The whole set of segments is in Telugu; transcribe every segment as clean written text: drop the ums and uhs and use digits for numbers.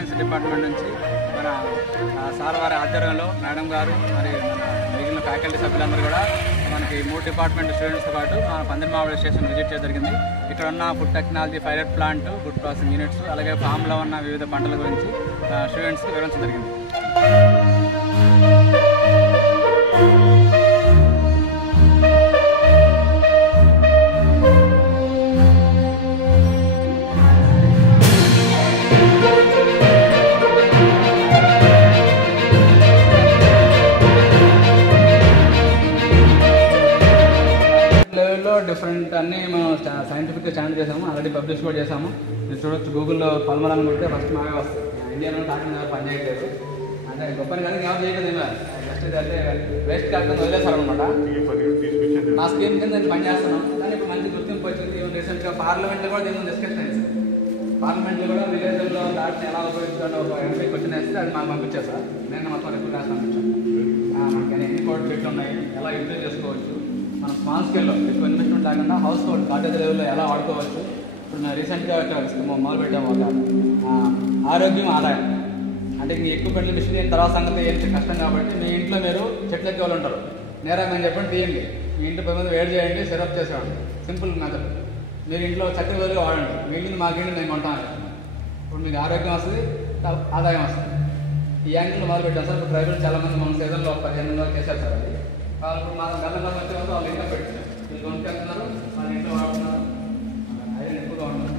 సైన్స్ డిపార్ట్మెంట్ నుంచి మన సార్ వారి ఆధ్వర్యంలో మేడం గారు మరి మన మిగిలిన ఫ్యాకల్టీ సభ్యులందరూ కూడా మనకి 3 డిపార్ట్మెంట్ స్టూడెంట్స్తో పాటు మన పందిరిమావిడ స్టేషన్ విజిట్ చేయడం జరిగింది. ఇక్కడ ఉన్న food technology, pilot plant, food processing units, అలాగే ఫామ్లో ఉన్న వివిధ పంటల గురించి స్టూడెంట్స్కి వివరించడం జరిగింది. లెవెల్లో డిఫరెంట్ అన్నీ మేము సైంటిఫిక్గా స్టాండ్ చేసాము, ఆల్రెడీ పబ్లిష్ కూడా చేసాము. మీరు చూడొచ్చు, గూగుల్లో పల్మరాన్ని కొడితే ఫస్ట్ మావే వస్తాయి. ఇండియాలో టాకింగ్ ఎవరు పని చేయట్లేదు, అంటే గొప్పని కానీ ఎవరు చేయలేదు. జస్ట్ అంటే వేస్ట్ కాకుండా వదిలేస్తారనమాట. మా స్కీమ్ కింద నేను పని చేస్తున్నాం, కానీ ఇప్పుడు మంచి గుర్తింపు వచ్చింది. రీసెంట్గా పార్లమెంట్లో కూడా దీని డిస్కషన్ అయింది. పార్లమెంట్లో కూడా విలేజ్లో దాటిని ఎలా ఉపయోగించాలో ఒక ఎంపీ క్వశ్చన్ వేస్తే అది మాకు పంపించారు సార్. నేను మొత్తం రిపోర్ట్ రాస్తాను. మనకి ఎన్ని కోటి చెట్లు ఉన్నాయి, ఎలా యూటిలైజ్ చేసుకోవచ్చు, మన స్మాల్ స్కేల్లో ఎక్కువ ఇన్వెస్ట్మెంట్ లేకుండా హౌస్ హోల్డ్ కాటేజ్ లెవెల్లో ఎలా వాడుకోవచ్చు. ఇప్పుడు మేము రీసెంట్గా మొదలు పెట్టాము ఒక ఆరోగ్యం ఆదాయం. అంటే ఇంక ఎక్కువ పెట్ల మిషన్ తర్వాత సంగతి ఏంటి కష్టం కాబట్టి మీ ఇంట్లో మీరు చెట్లు ఎక్కే వాళ్ళు ఉంటారు, నేరా మేము చెప్పండి తీయండి, మీ ఇంటి 10 మంది వేడి చేయండి, సిరప్ చేసేవాడి. Simple method. మీరు ఇంట్లో చక్కెర వేలుగా వాడండి, మిగిలింది మాకేంటి నేను కొంటాను. ఇప్పుడు మీకు ఆరోగ్యం వస్తుంది, ఆదాయం వస్తుంది. ఈ యాంగిల్లో మొదలు పెట్టాం సార్. ఇప్పుడు ట్రైబల్ చాలా మంది మన సీజన్లో 15 వరకు చేశారు సార్. అది వాళ్ళు ఇప్పుడు మా గల్లం వచ్చే వరకు వాళ్ళు ఇంకా పెట్టారు, వీళ్ళు కొనుక్కెళ్తున్నారు, వాళ్ళ ఇంట్లో వాడుతున్నారు, ఐరన్ ఎక్కువగా ఉంటుంది.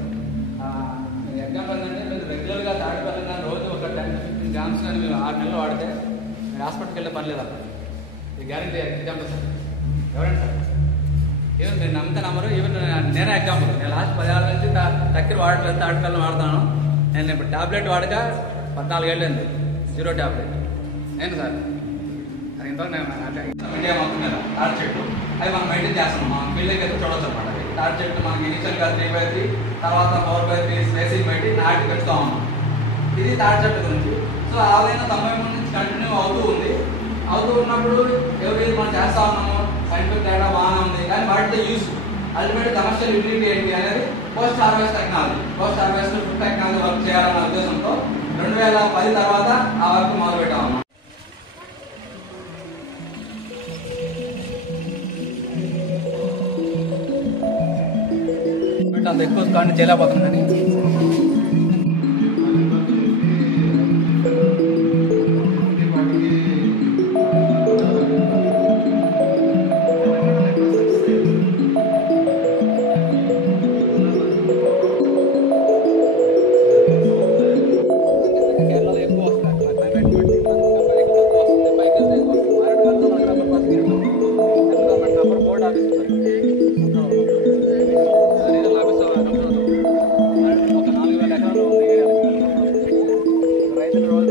ఎగ్జాంపుల్ ఏంటంటే మీరు రెగ్యులర్గా తాడిపల్లిన రోజు ఒక 10-15 గ్రామ్స్ కానీ మీరు 6 నెలలు వాడితే మీరు హాస్పిటల్కి వెళ్ళే పని లేదు. అక్కడ ఇది గ్యారంటీ ఎగ్జాంపుల్ సార్. ఎవరండి సార్? ఈవెన్ మీరు నమ్మితే నమ్మరు. ఈవెన్ నేనే ఎగ్జాంపుల్. నేను లాస్ట్ 10 ఏళ్ళ నుంచి చక్కెర వాడట్లేదు, తాడిపల్లి వాడుతున్నాను. నేను ఇప్పుడు ట్యాబ్లెట్ వాడక 14 ఏళ్ళు అయింది, 0 ట్యాబ్లెట్. నేను సార్ అది ఇంతవరకు నేను ఇండియా మొత్తం మీద తాడి చెట్టు అవి మనం మెయింటైన్ చేస్తున్నాం. మనం ఫీల్డ్కి అయితే చూడొచ్చు అనమాట. తాడి చెట్టు మనకి ఇనిషియల్గా 3x3, తర్వాత 4x3 స్పేసింగ్ పెట్టి నాటి పెట్టుతూ ఉన్నాం. ఇది తాడి చెట్టు గురించి. సో ఆ విధంగా 93 నుంచి కంటిన్యూ అవుతూ ఉంది. అవుతూ ఉన్నప్పుడు ఎవరి మనం చేస్తూ ఉన్నాము, సైంటిఫిక్ డేటా బాగానే ఉంది, కానీ వాటితో యూస్ అల్టిమేట్ కమర్షియల్ యూటిలిటీ ఏంటి అనేది post harvest technology, post harvest food technology work చేయాలన్న ఉద్దేశంతో 2010 తర్వాత ఆ వర్క్ మొదలు పెట్టాము. అంత ఎక్కువ కానీ చేయలేకపోతుంది. కానీ కేరళలో ఎక్కువ వస్తుంది క్లైమేట్ బట్టి, రబ్బర్ బోర్డ్ ఆఫీస్ ఒక 4000 ఎకరాలు ఉంది. రైతులు రోజు